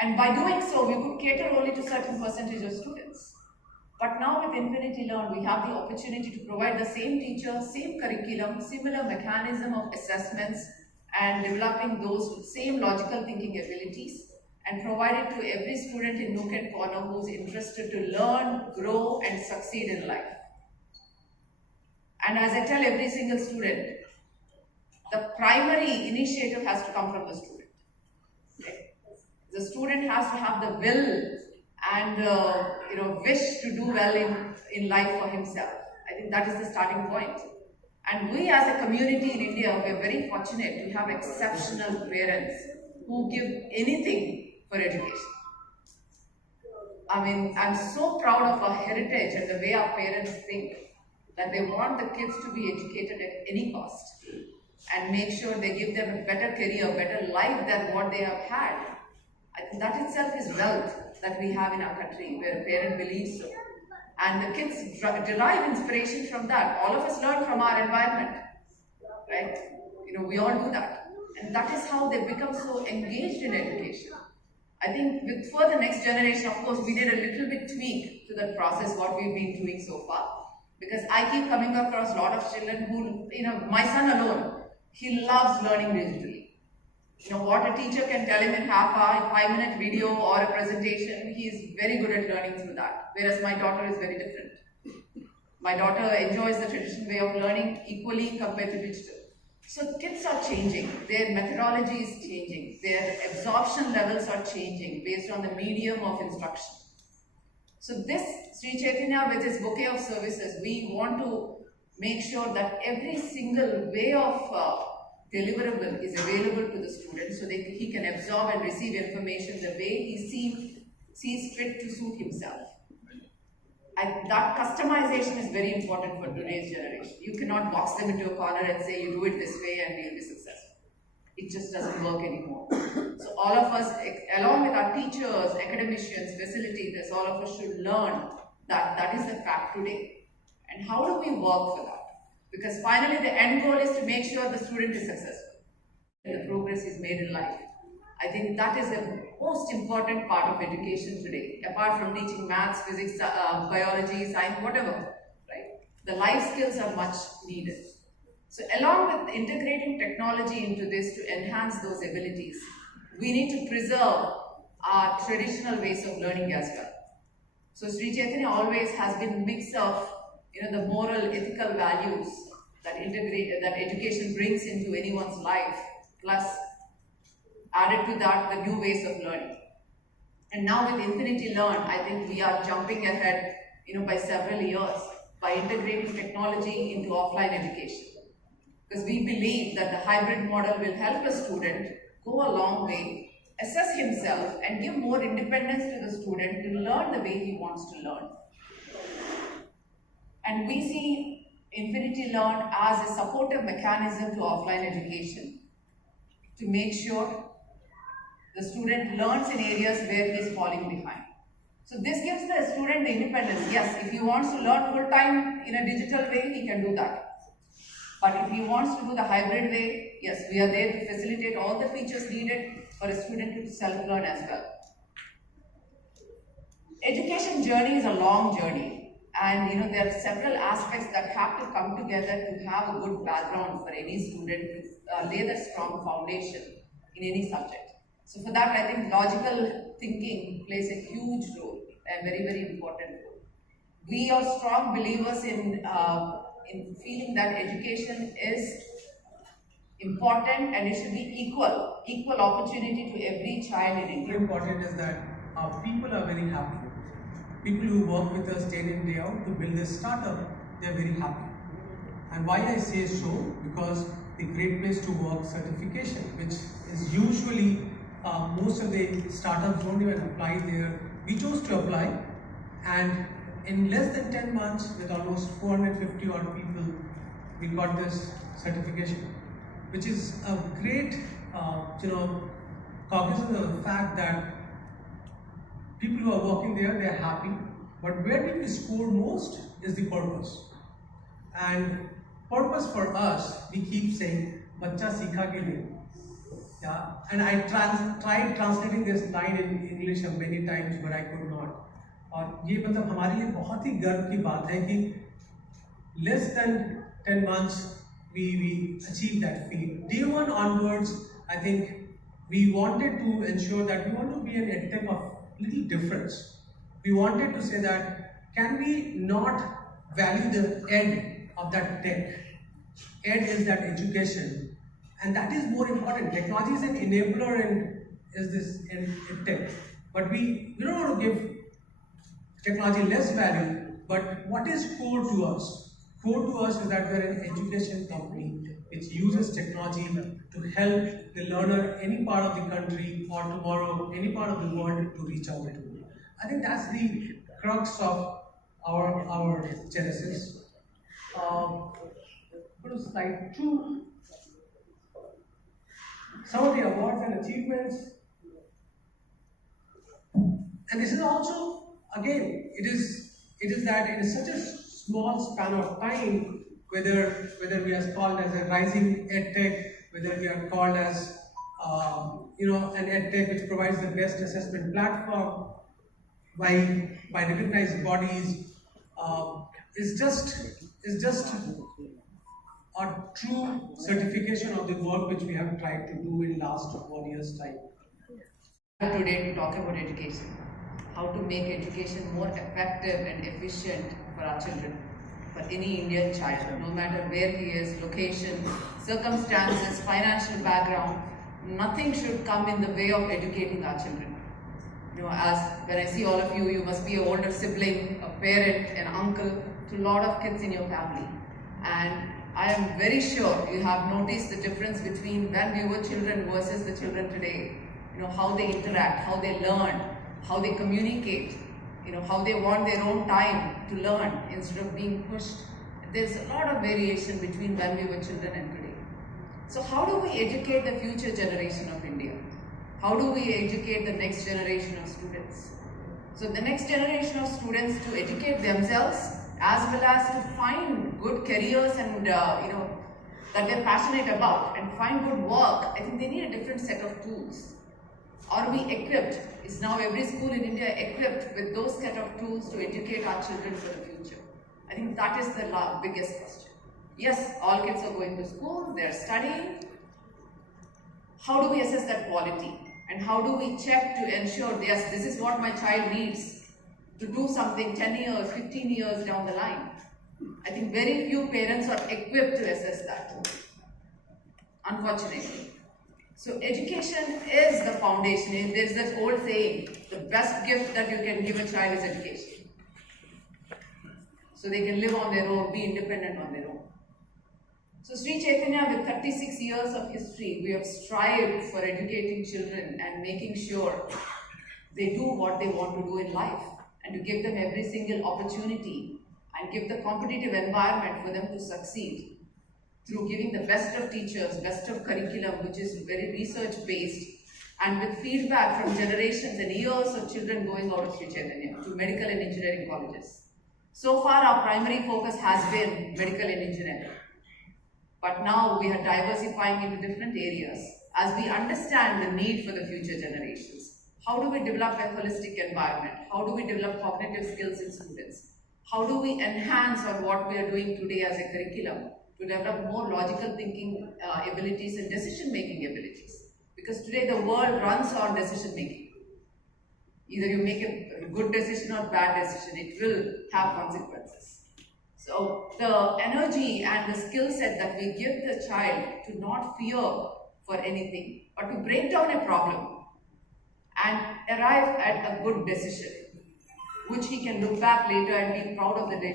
And by doing so, we could cater only to certain percentage of students. But now with Infinity Learn, we have the opportunity to provide the same teacher, same curriculum, similar mechanism of assessments, and developing those same logical thinking abilities, and provide it to every student in nook and corner who's interested to learn, grow, and succeed in life. And as I tell every single student, the primary initiative has to come from the student. Okay? The student has to have the will and wish to do well in life for himself. I think that is the starting point. And we as a community in India, we are very fortunate to have exceptional parents who give anything for education. I mean, I'm so proud of our heritage and the way our parents think, that they want the kids to be educated at any cost and make sure they give them a better career, better life than what they have had. I think that itself is wealth that we have in our country, where a parent believes so. And the kids derive inspiration from that. All of us learn from our environment, right? We all do that. And that is how they become so engaged in education. I think for the next generation, of course, we did a little bit tweak to that process, what we've been doing so far. Because I keep coming across a lot of children who, my son alone, he loves learning digitally. What a teacher can tell him in half hour, 5-minute video or a presentation, he is very good at learning through that. Whereas my daughter is very different. My daughter enjoys the traditional way of learning equally compared to digital. So kids are changing, their methodology is changing, their absorption levels are changing based on the medium of instruction. So this Sri Chaitanya, with its bouquet of services, we want to make sure that every single way of deliverable is available to the student, so that he can absorb and receive information the way he sees fit to suit himself. And that customization is very important for today's generation. You cannot box them into a corner and say, you do it this way and you'll be successful. It just doesn't work anymore. So all of us, along with our teachers, academicians, facilitators, all of us should learn that that is the fact today. And how do we work for that? Because finally the end goal is to make sure the student is successful and the progress is made in life. I think that is the most important part of education today, apart from teaching maths, physics, biology, science, whatever, right? The life skills are much needed. So along with integrating technology into this to enhance those abilities, we need to preserve our traditional ways of learning as well. So Sri Chaitanya always has been a mix of the moral, ethical values that education brings into anyone's life, plus added to that the new ways of learning. And now with Infinity Learn, I think we are jumping ahead by several years by integrating technology into offline education. Because we believe that the hybrid model will help a student go a long way, assess himself, and give more independence to the student to learn the way he wants to learn. And we see Infinity Learn as a supportive mechanism to offline education to make sure the student learns in areas where he is falling behind. So this gives the student the independence. Yes, if he wants to learn full-time in a digital way, he can do that. But if he wants to do the hybrid way, yes, we are there to facilitate all the features needed for a student to self-learn as well. Education journey is a long journey, and there are several aspects that have to come together to have a good background for any student to lay the strong foundation in any subject. So for that, I think logical thinking plays a huge role, a very, very important role. We are strong believers in feeling that education is important and it should be equal opportunity to every child in India. Important is that our people are very happy. People who work with us day in, day out to build this startup, they are very happy. And why I say so? Because the Great Place to Work certification, which is usually most of the startups don't even apply there. We chose to apply, and in less than 10 months, with almost 450 odd people, we got this certification, which is a great, cognizance of the fact that people who are working there, they are happy. But where did we score most is the purpose. And purpose for us, we keep saying, "Bachcha sikha ke liye." Yeah, and I tried translating this line in English many times, but I could not. और ये मतलब हमारे लिए बहुत ही गर्व की बात है कि less than 10 months we achieved that feat. Day one onwards, I think we wanted to ensure that we want to be an edtech of little difference. We wanted to say that can we not value the ed of that tech? Ed is that education, and that is more important. Technology is an enabler and is this in tech, but we don't want to give technology less value. But what is core to us? Core to us is that we're an education company which uses technology to help the learner any part of the country or tomorrow any part of the world to reach out to. I think that's the crux of our genesis. Go to slide 2. Some of the awards and achievements. And this is also, again, it is that in such a small span of time, whether we are called as a rising edtech, whether we are called as an edtech which provides the best assessment platform by recognized bodies, is just a true certification of the work which we have tried to do in last 1 year's time. Today to talk about education, how to make education more effective and efficient for our children, for any Indian child, no matter where he is, location, circumstances, financial background, nothing should come in the way of educating our children. As when I see all of you, you must be an older sibling, a parent, an uncle to a lot of kids in your family. And I am very sure you have noticed the difference between when we were children versus the children today. How they interact, how they learn, how they communicate, how they want their own time to learn instead of being pushed. There's a lot of variation between when we were children and today. So how do we educate the future generation of India? How do we educate the next generation of students? So the next generation of students to educate themselves as well as to find good careers and that they're passionate about and find good work. I think they need a different set of tools. Are we equipped? Is now every school in India equipped with those set of tools to educate our children for the future? I think that is the biggest question. Yes, all kids are going to school, they're studying. How do we assess that quality? And how do we check to ensure, yes, this is what my child needs to do something 10 years, 15 years down the line? I think very few parents are equipped to assess that, unfortunately. So education is the foundation. There's that old saying, the best gift that you can give a child is education. So they can live on their own, be independent on their own. So Sri Chaitanya, with 36 years of history, we have strived for educating children and making sure they do what they want to do in life and to give them every single opportunity and give the competitive environment for them to succeed through giving the best of teachers, best of curriculum, which is very research-based, and with feedback from generations and years of children going out of Sri Chaitanya to medical and engineering colleges. So far, our primary focus has been medical and engineering. But now we are diversifying into different areas as we understand the need for the future generations. How do we develop a holistic environment? How do we develop cognitive skills in students? How do we enhance on what we are doing today as a curriculum to develop more logical thinking abilities and decision-making abilities? Because today the world runs on decision-making. Either you make a good decision or bad decision, it will have consequences. So the energy and the skill set that we give the child to not fear for anything, but to break down a problem and arrive at a good decision, which he can look back later and be proud of the decision.